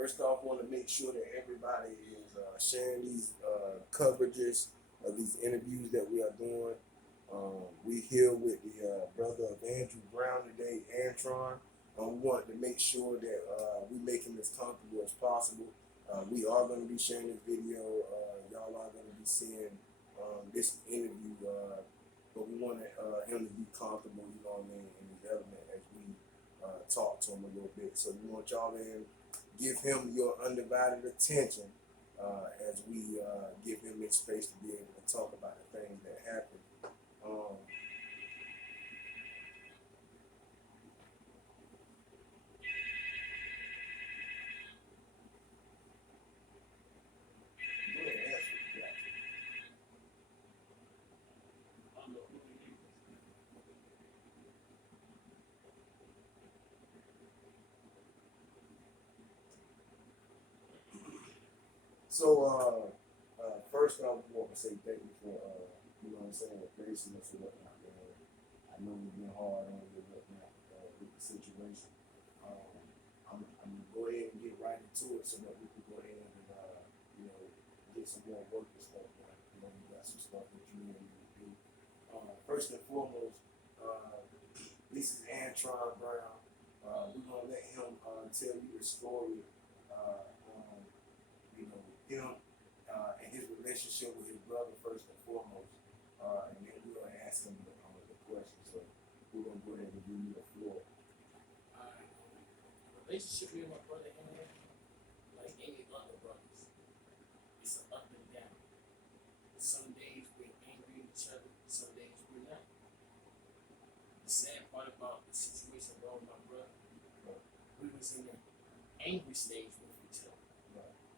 First off, want to make sure that everybody is sharing these coverages of these interviews that we are doing. We here with the brother of Andrew Brown today, ANTRON. We want to make sure that we make him as comfortable as possible. We are going to be sharing this video. Y'all are going to be seeing this interview, but we want him to be comfortable, you know what I mean, in his element as we talk to him a little bit. So we want y'all to give him your undivided attention as we give him his space to be able to talk about the things that happen. So, first I want to say thank you for, you know what I'm saying, facing us or whatnot, man. I know you've been hard on you whatnot with the situation. I'm going to go ahead and get right into it so that we can go ahead and, you know, get some more work and stuff done. You know, you got some stuff that you need to do. First and foremost, this is Antron Brown. We're going to let him tell you the story on, you know, him and his relationship with his brother first and foremost, and then we're going to ask him the questions. So we're going to go ahead and give you the floor. Relationship with my brother and him, like any other brothers, it's an up and down. Some days we're angry at each other, some days we're not. The sad part about the situation with my brother, we was in the angry stage with each other.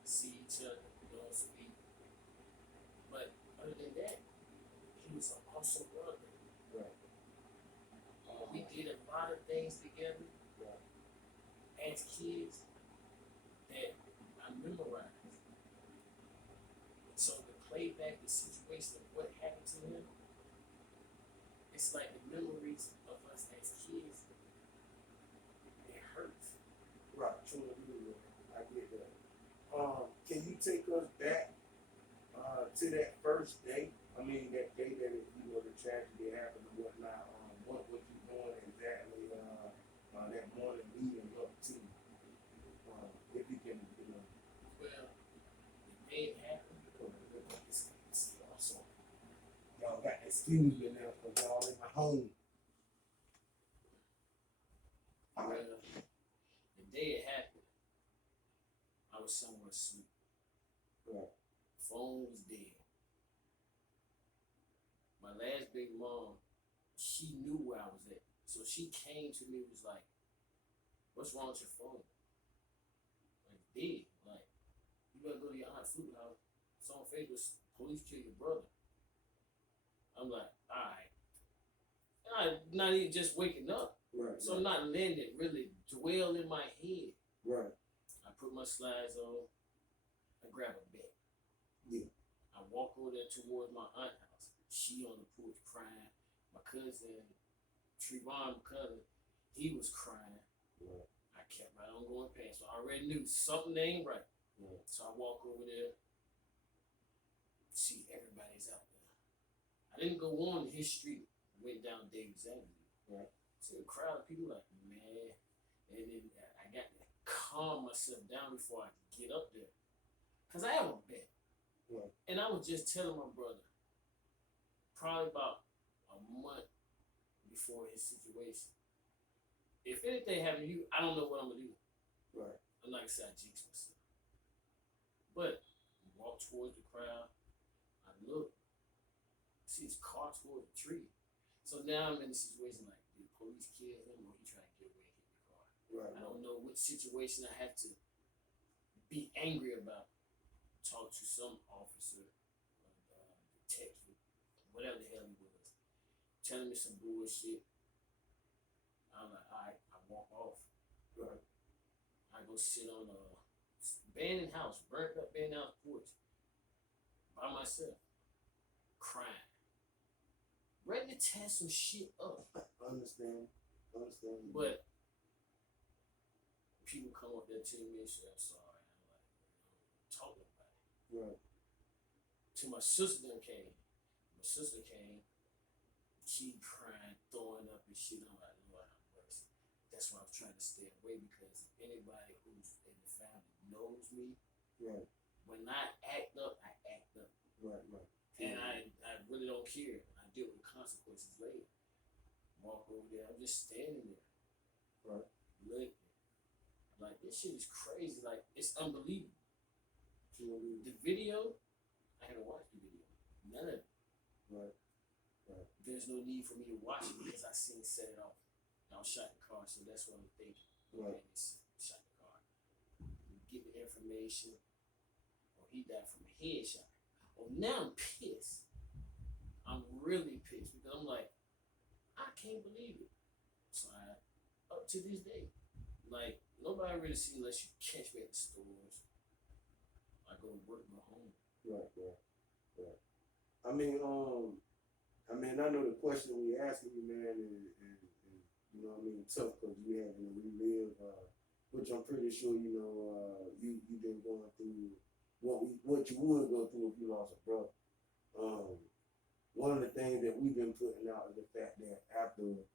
See each other, you know, speak. But other than that, he was an awesome brother. We did a lot of things together as kids that I memorized. So to play back the situation of what happened to him, it's like the memories of us as kids, it hurts. Right, truly do. I get that. Can you take us back to that first day? I mean, that day that you know the tragedy happened and whatnot. What was you doing exactly that morning leading up to? If you can, you know. Well, the day it happened, Also, y'all got to excuse me now because y'all in my home. well, the day it happened, I was somewhere asleep. Phone was dead. My last big mom, she knew where I was at. So she came to me and was like, "What's wrong with your phone?" Like, dead. Like, you better go to your aunt's food house. It's on Facebook, police kill your brother. I'm like, alright. I'm not even just waking up. So I'm not letting it really dwell in my head. I put my slides on. I grab a bed. I walk over there towards my aunt's house. She on the porch crying. My cousin, Trevon, my cousin, he was crying. I kept right on going past. So I already knew something ain't right. So I walk over there. See, everybody's out there. I didn't go on his street. I went down Davis Avenue. So a crowd of people like, man. And then I got to calm myself down before I could get up there. Because I have a bet. And I was just telling my brother, probably about a month before his situation, if anything happened to you, I don't know what I'm going to do. And like I said, I jinxed myself. But I walked towards the crowd. I looked. See his car towards the tree. So now I'm in a situation like, did the police kill him or he trying to get away and hit the car? I don't know which situation I have to be angry about. Talk to some officer, detective, whatever the hell he was, telling me some bullshit. I'm like, alright, I walk off. I go sit on a abandoned house, burnt up abandoned house porch, by myself, crying, ready to tear some shit up. Understand. But people come up there to me and say, I'm sorry. talk to nobody. Right. Till my sister came. My sister came. She crying, throwing up and shit. I'm like, Lord have mercy. That's why I was trying to stay away, because if anybody who's in the family knows me, Right. when I act up, I act up. Right. Right. And I really don't care. I deal with the consequences later. Walk over there, I'm just standing there. Right. Looking. Like, this shit is crazy. Like, it's unbelievable. The video, I haven't watched the video. None of it. Right. Right. There's no need for me to watch it because I seen set it off. I was shot in the car, so that's what I'm thinking. Right. Okay, shot in the car. Get the information. Or he died from a headshot. Well, now I'm pissed. I'm really pissed because I'm like, I can't believe it. So up to this day, like, nobody really see unless you catch me at the stores. I go to work, go home. Right. I mean, I know the question we asking you, man, and you know what I mean, tough because you having to relive, which I'm pretty sure you know, you've been going through what you would go through if you lost a brother. One of the things that we've been putting out is the fact that after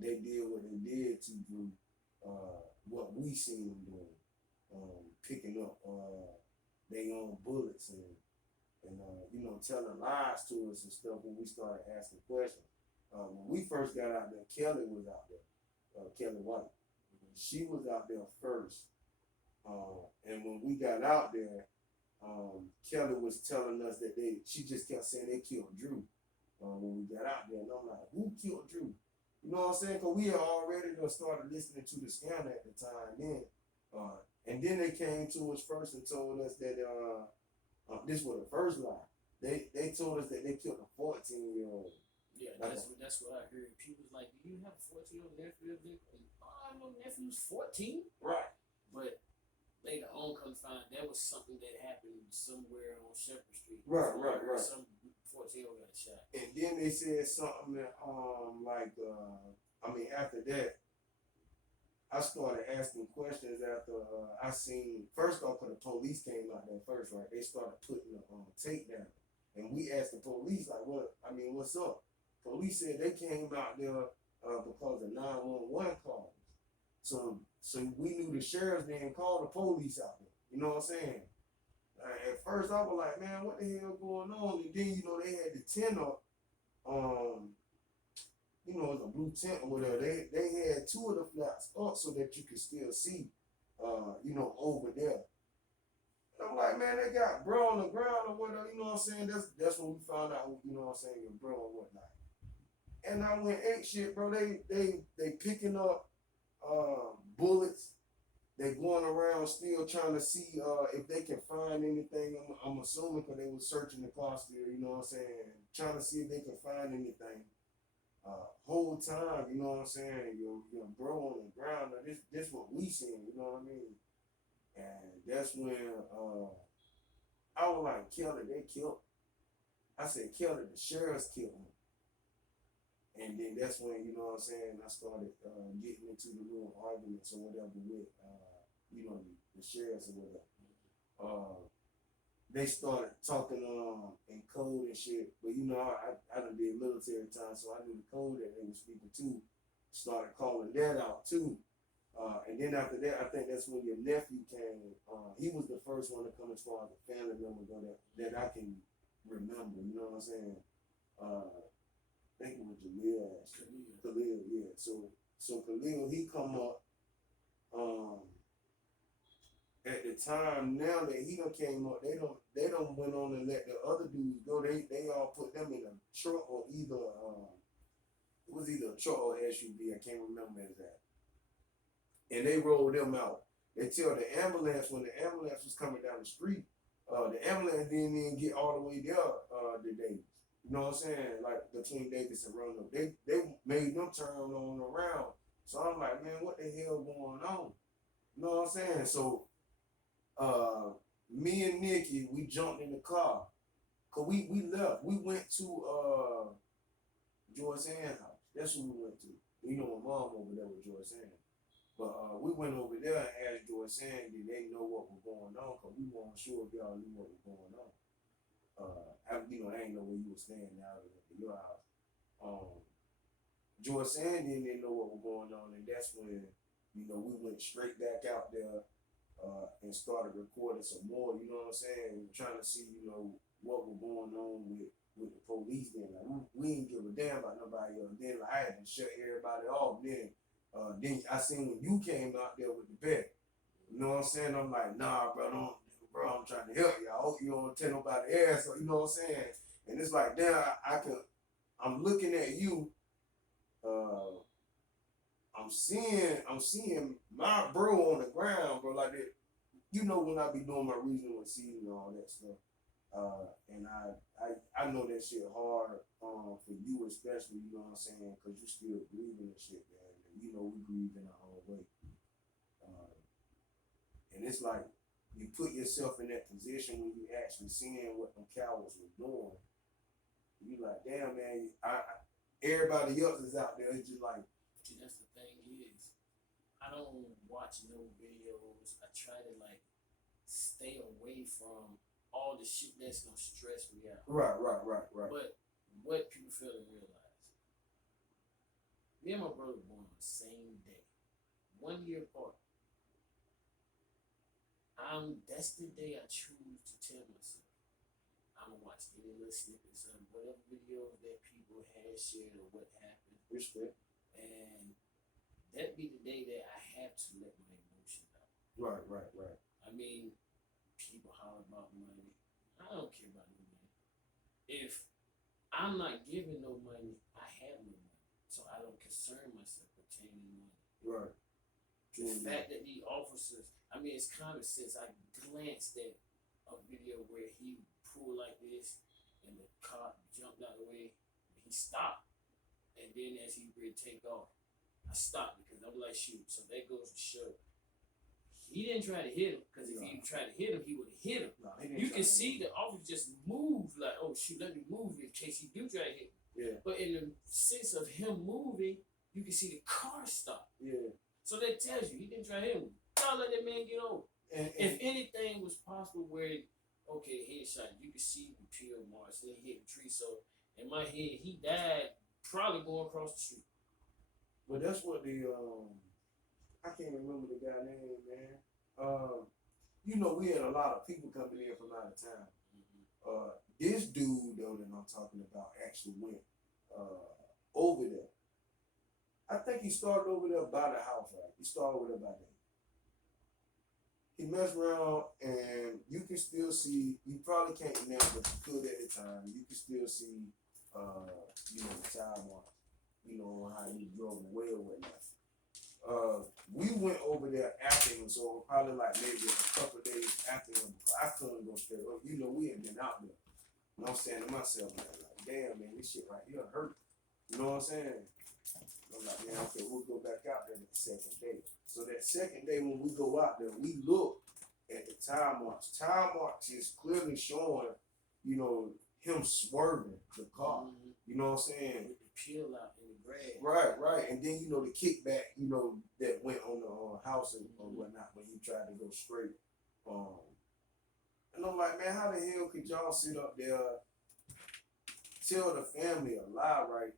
they did what they did to Drew, what we seen them doing, picking up their own bullets and you know, telling lies to us and stuff when we started asking questions. When we first got out there, Kelly was out there, Kelly White. She was out there first. And when we got out there, Kelly was telling us that she just kept saying they killed Drew when we got out there. And I'm like, who killed Drew? You know what I'm saying? Because we had already started listening to the scanner at the time then. And then they came to us first and told us that this was the first lie. They told us that they killed a 14-year-old. Yeah, that's what I heard. People was like, do you have a 14-year-old nephew? Oh, I know nephew's 14. Right. But later on, come find that was something that happened somewhere on Shepherd Street. Right. Some 14-year-old got shot. And then they said something that, after that, I started asking questions after I seen, first off, because the police came out there first, right? They started putting the tape down. And we asked the police, like, what's up? Police said they came out there because of 911 calls. So we knew the sheriffs didn't call the police out there. You know what I'm saying? At first, I was like, man, what the hell going on? And then, you know, they had the tent up. You know, it's a blue tent or whatever. They had two of the flaps up so that you could still see, you know, over there. And I'm like, man, they got bro on the ground or whatever. You know what I'm saying? That's when we found out, you know what I'm saying, your bro and whatnot. And I went ape shit, bro. They picking up bullets. They going around still trying to see if they can find anything. I'm assuming because they were searching the car still, you know what I'm saying? Trying to see if they can find anything. Whole time, you know what I'm saying? Your bro on the ground. Now this what we seen, you know what I mean? And that's when I was like, Kelly, they killed. I said, Kelly, the sheriff's killed him. And then that's when, you know what I'm saying, I started getting into the little arguments or whatever with, you know, the sheriffs or whatever. They started talking in code and shit, but you know, I done did military time, so I knew the code that they were speaking to. Started calling that out too. And then after that, I think that's when your nephew came. He was the first one to come as far as a family member that I can remember, you know what I'm saying? I think it was Khalil, yeah. So Khalil, he come up, at the time now that he done came up, they don't went on and let the other dudes go. They all put them in a truck or either it was either a truck or SUV. I can't remember exactly. And they rolled them out. They tell the ambulance when the ambulance was coming down the street, the ambulance didn't even get all the way there to Davis. You know what I'm saying? Like between Davis and Roanoke, they made them turn on around. So I'm like, man, what the hell going on? You know what I'm saying? So. Me and Nikki, we jumped in the car. Cause we left. We went to Joyce Ann's house. That's who we went to. You know my mom over there with Joyce Ann. But we went over there and asked George Sand, did they know what was going on? Because we weren't sure if y'all knew what was going on. I ain't know where you were staying now at your house. George Sand didn't know what was going on, and that's when, we went straight back out there and started recording some more, you know what I'm saying? Trying to see, what was going on with the police then. Like, we didn't give a damn about nobody else. Then like, I had to shut everybody off. Then I seen when you came out there with the vet. You know what I'm saying? I'm like, nah, bro, I'm trying to help you. I hope you don't tell nobody else. So, you know what I'm saying? And it's like, damn, I'm looking at you. I'm seeing my bro on the ground, bro, like that. When I be doing my reasoning with season and all that stuff. And I know that shit hard for you especially, you know what I'm saying, because you still grieving and shit, man. And we grieve in our own way. And it's like you put yourself in that position when you actually seeing what them cowards were doing. You like, damn, man, everybody else is out there. It's just like, see, that's the thing is, I don't watch no videos. I try to stay away from all the shit that's gonna stress me out. Right. But what people fail to realize, me and my brother were born on the same day, 1 year apart. That's the day I choose to tell myself I'm gonna watch any little snippets of whatever videos that people had shared or what happened. Respect. And that be the day that I have to let my emotions out. Right. I mean, people holler about money. I don't care about no money. If I'm not giving no money, I have no money. So I don't concern myself pertaining money. Right. The fact that the officers, it's common sense. I glanced at a video where he pulled like this and the car jumped out of the way. He stopped. And then as he would take off, I stopped because I'm like, shoot. So that goes to show. He didn't try to hit him, because if he tried to hit him, he would have hit him. No, you can see the officer just move, like, oh shoot, let me move in case he do try to hit him. Yeah. But in the sense of him moving, you can see the car stop. Yeah. So that tells you he didn't try to hit him. Y'all let that man get over. And if anything was possible where, okay, headshot, you could see the peel marks, then he hit the tree. So in my head, he died probably going across the street. But that's what I can't remember the guy's name, man. We had a lot of people coming in from out of town. Mm-hmm. This dude though that I'm talking about actually went over there. I think he started over there by the house, right? He started over there by there. He messed around, and you can still see. You probably can't now, but you could at the time. You can still see, the time mark. How he drove away or whatnot. We went over there after him, so probably like maybe a couple of days after him. I couldn't go straight up. We had been out there. And I'm saying to myself, man, like, damn, man, this shit right here hurt. You know what I'm saying? I'm like, man, okay, we'll go back out there the second day. So that second day when we go out there, we look at the time marks. Time marks is clearly showing, him swerving the car. Mm-hmm. You know what I'm saying? With the peel out in the grass. Right. And then, the kickback, that went on the house and whatnot when he tried to go straight. And I'm like, man, how the hell could y'all sit up there, tell the family a lie, right?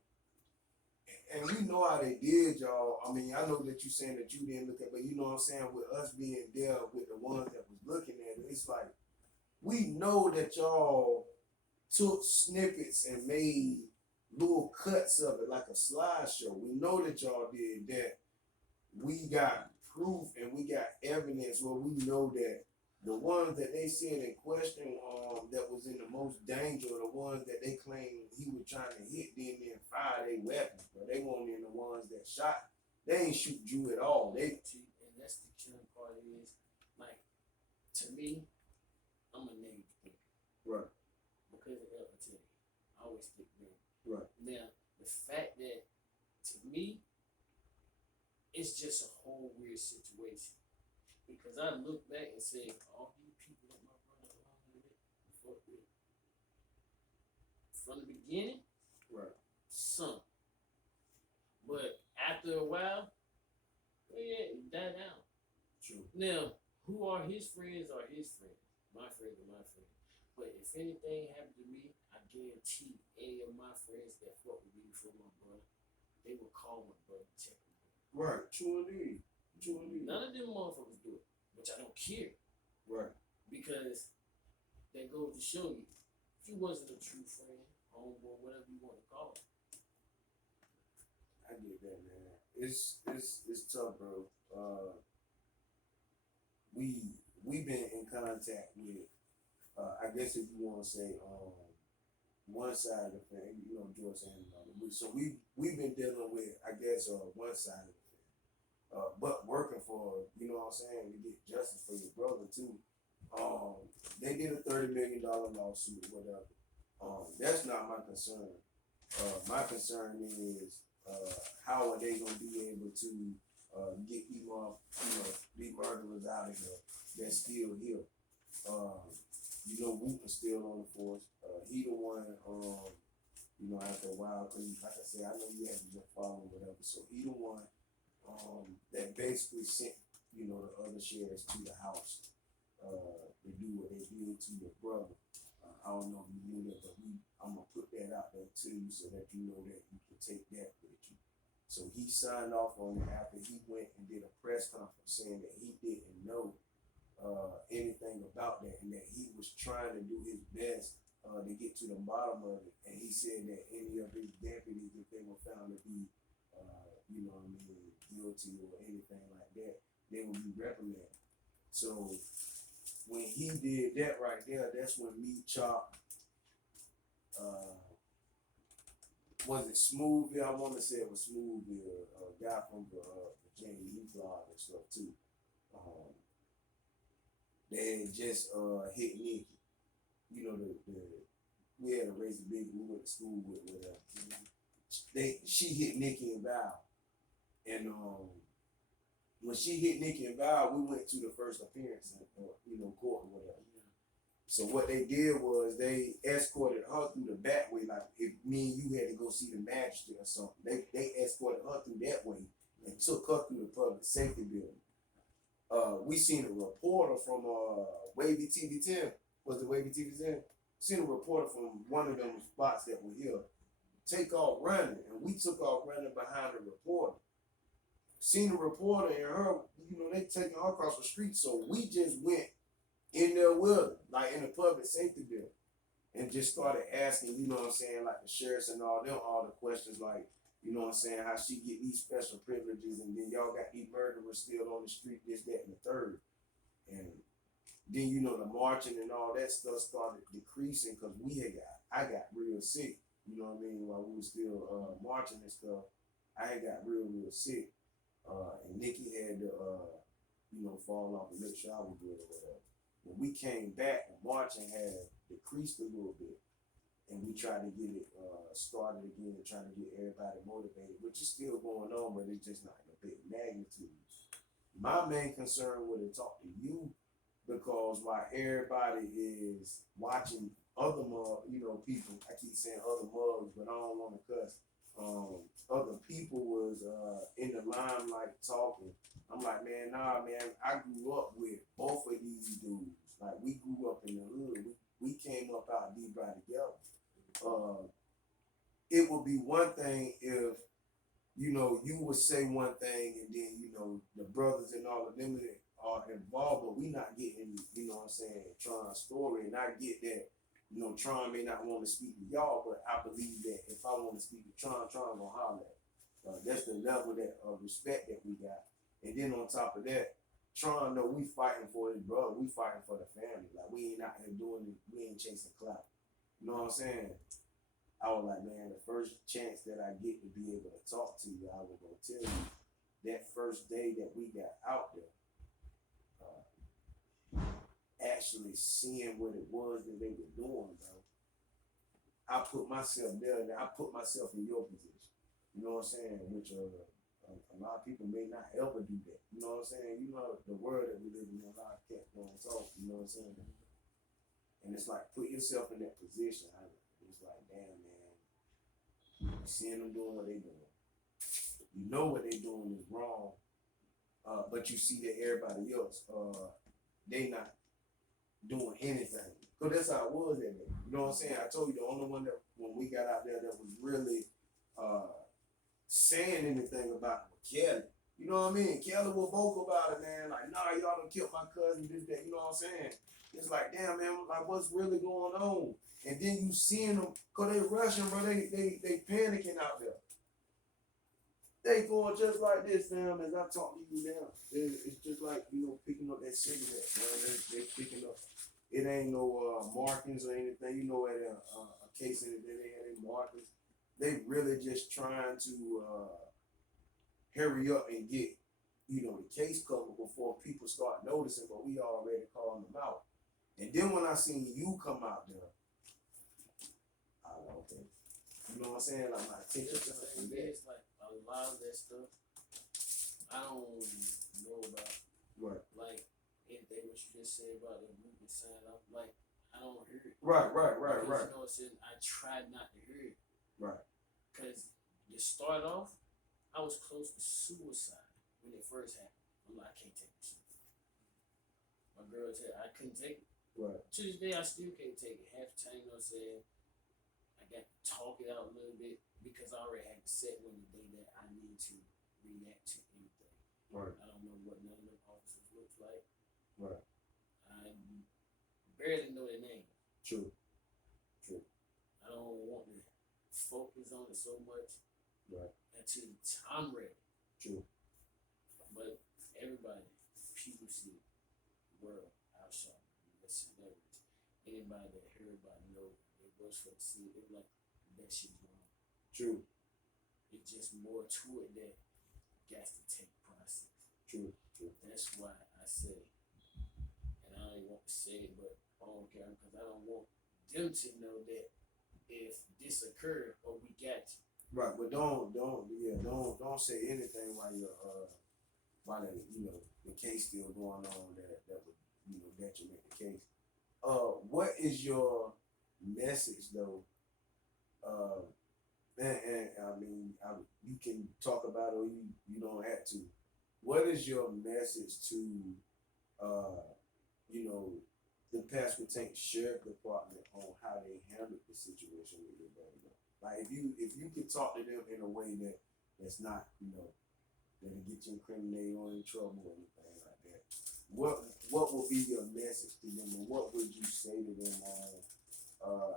And we know how they did, y'all. I know that you're saying that you didn't look at, but you know what I'm saying, with us being there with the ones that was looking at it, it's like, we know that y'all took snippets and made little cuts of it like a slideshow. We know that y'all did that. We got proof and we got evidence where we know that the ones that they said in question that was in the most danger, the ones that they claimed he was trying to hit, then fire their weapons, but they weren't in the ones that shot. They ain't shoot you at all. And that's the killing part is, like, to me, I'm a negative thinker. Right. Because of that, I always think negative. Right. Now, the fact that, to me, it's just a whole weird situation. Because I look back and say, all these people that my brother along with, fuck with. From the beginning, right, some. But after a while, Oh yeah, it died down. True. Now, who are his friends are his friends. My friends are my friends. But if anything happened to me, I guarantee any of my friends that fought with me before my brother, they will call my brother and check him. Right. True indeed. True indeed. None of them motherfuckers do it, which I don't care. Right. Because that goes to show you, if you wasn't a true friend, homeboy, whatever you want to call it. I get that, man. It's tough, bro. We've been in contact with, I guess if you want to say, one side of the family, you know, George and another. So we've been dealing with, I guess, one side of the family, but working for, you know what I'm saying, to get justice for your brother too. They did a $30 million lawsuit, or whatever. That's not my concern. My concern is how are they gonna be able to get these murderers out of here that's still here. You know, Wooten's still on the force. He the one, after a while, cause like I said, I know you haven't been following whatever. So he the one that basically sent, the other sheriffs to the house to do what they did to your brother. I don't know if you knew that, but I'm gonna put that out there too, so that you know that you can take that with you. So he signed off on it after he went and did a press conference saying that he didn't know anything about that, and that he was trying to do his best to get to the bottom of it. And he said that any of his deputies, if they were found to be, guilty or anything like that, they would be reprimanded. So when he did that right there, that's when Meat Chop, was it Smoothville? I want to say it was Smoothville, a guy from Virginia, he vlogged and stuff too. They had just hit Nikki. You know, we had a race big, we went to school with whatever. She hit Nikki and Val. And when she hit Nikki and Val, we went to the first appearance in court or whatever. So what they did was they escorted her through the back way, like if me and you had to go see the magistrate or something. They escorted her through that way and took her through the public safety building. We seen a reporter from Wavy TV 10. Was it Wavy TV 10? Seen a reporter from one of them spots that were here take off running, and we took off running behind the reporter. Seen the reporter and her, they taking her across the street, so we just went in there with her, like in the public safety building, and just started asking, like the sheriffs and all the questions, like, how she get these special privileges, and then y'all got these murderers still on the street, this, that, and the third. And then, the marching and all that stuff started decreasing because I got real sick, while we were still marching and stuff. I had got real sick. And Nikki had to, fall off and make sure I was good or whatever. When we came back, the marching had decreased a little bit, and we tried to get it started again, trying to get everybody motivated, which is still going on, but it's just not in a big magnitude. My main concern would have talked to you, because while everybody is watching other people, I keep saying other mugs, but I don't want to cuss. Other people was in the limelight talking. I'm like, man, nah, man, I grew up with both of these dudes. Like, we grew up in the hood. We came up out D-Bry together. It would be one thing if, you would say one thing and then, the brothers and all of them are involved, but we not getting, Tron's story. And I get that, Tron may not want to speak to y'all, but I believe that if I want to speak to Tron gonna holler at. That's the level of respect that we got. And then on top of that, Tron know we fighting for his brother, we fighting for the family. Like, we ain't out here doing it, we ain't chasing clout. You know what I'm saying? I was like, man, the first chance that I get to be able to talk to you, I was gonna tell you that first day that we got out there, actually seeing what it was that they were doing, bro. I put myself there, and I put myself in your position. You know what I'm saying? Which a lot of people may not ever do that. You know what I'm saying? The world that we live in, a lot of cats don't talk. You know what I'm saying? And it's like, put yourself in that position. It's like, damn, man. You seeing them doing what they doing. You know what they doing is wrong. But you see that everybody else, they not doing anything. Cause that's how it was that day. You know what I'm saying? I told you the only one that when we got out there that was really saying anything about it was Kelly. You know what I mean? Kelly was vocal about it, man. Like, nah, y'all done killed my cousin, this, that. You know what I'm saying? It's like, damn, man, like, what's really going on? And then you seeing them, cause they rushing, bro. They panicking out there. They going just like this, fam. As I talk to you now, it's just like, you know, picking up that cigarette, man. They picking up. It ain't no markings or anything. You know, at a case in it, they ain't any markings. They really just trying to hurry up and get, you know, the case covered before people start noticing. But we already calling them out. And then when I seen you come out there, I was like, okay. You know what I'm saying? Like my attention. It's like a lot of that stuff I don't know about. Right. Like anything what you just said about the movement sign up, like I don't hear it. Right. You know what I'm saying? I tried not to hear it. Right. Cause to start off, I was close to suicide when it first happened. I'm like, I can't take this. My girl said I couldn't take it. Right. To this day, I still can't take it. Half the time, you know what I'm saying? I got to talk it out a little bit because I already had to set one the day that I need to react to anything. Right. I don't know what none of them officers look like. Right. I barely know their name. True. I don't want to focus on it so much. Right. Until I'm ready. True. But everybody, people see the world outside. The celebrities. Anybody that heard about it know they was for the see it. They like that shit wrong. True. It's just more to it that got to take process. True. That's why I say, and I don't even want to say it, but on camera because I don't want them to know that if this occurred or we got to. Right, but don't say anything while you're while the, you know, the case still going on that would, you know, detriment the case. What is your message though? And I mean, you can talk about it or you don't have to. What is your message to you know, the Pasquotank Sheriff Department on how they handled the situation with your brother? Like if you could talk to them in a way that's not, you know, that'll get you incriminated or in trouble or anything like that, what would be your message to them, and what would you say to them on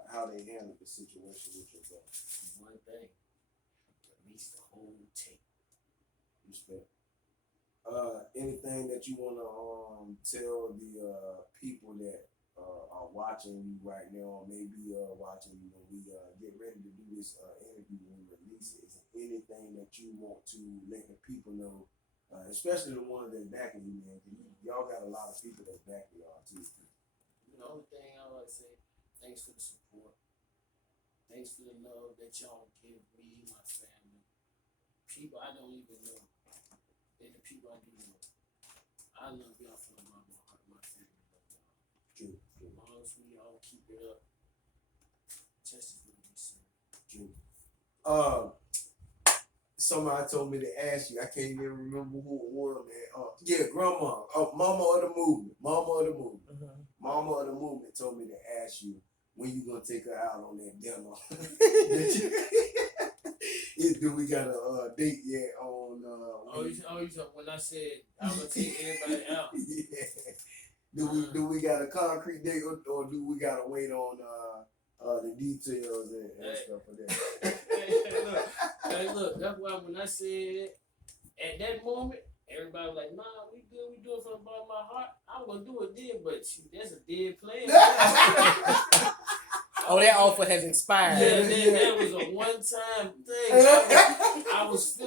how they handled the situation with your brother? One thing, release the whole tape. Respect. Anything that you wanna tell the people that are watching you right now, or maybe watching you when we get ready to do this interview and release it? Is there anything that you want to let the people know, especially the ones that's backing you, man? Y'all got a lot of people that's backing y'all too. The only thing I like to say, thanks for the support. Thanks for the love that y'all give me, my family, people I don't even know, and the people I do know. I love y'all from the bottom of my heart, my family love y'all. True. As long as we all keep it up, justice will be served. True. Somebody told me to ask you. I can't even remember who it was, man. Yeah, grandma. Mama of the movement. Mm-hmm. Mama of the movement told me to ask you when you gonna take her out on that demo. Do we got a date yet on? When I said I would take everybody out. Yeah. Do we got a concrete date or do we gotta wait on the details and stuff for that? Hey, look. That's why when I said at that moment, everybody was like, "Nah, we good. We do it from the bottom of my heart." I was gonna do it then, but shoot, that's a dead plan. Oh, that offer has expired. Yeah, that was a one-time thing. I was feeling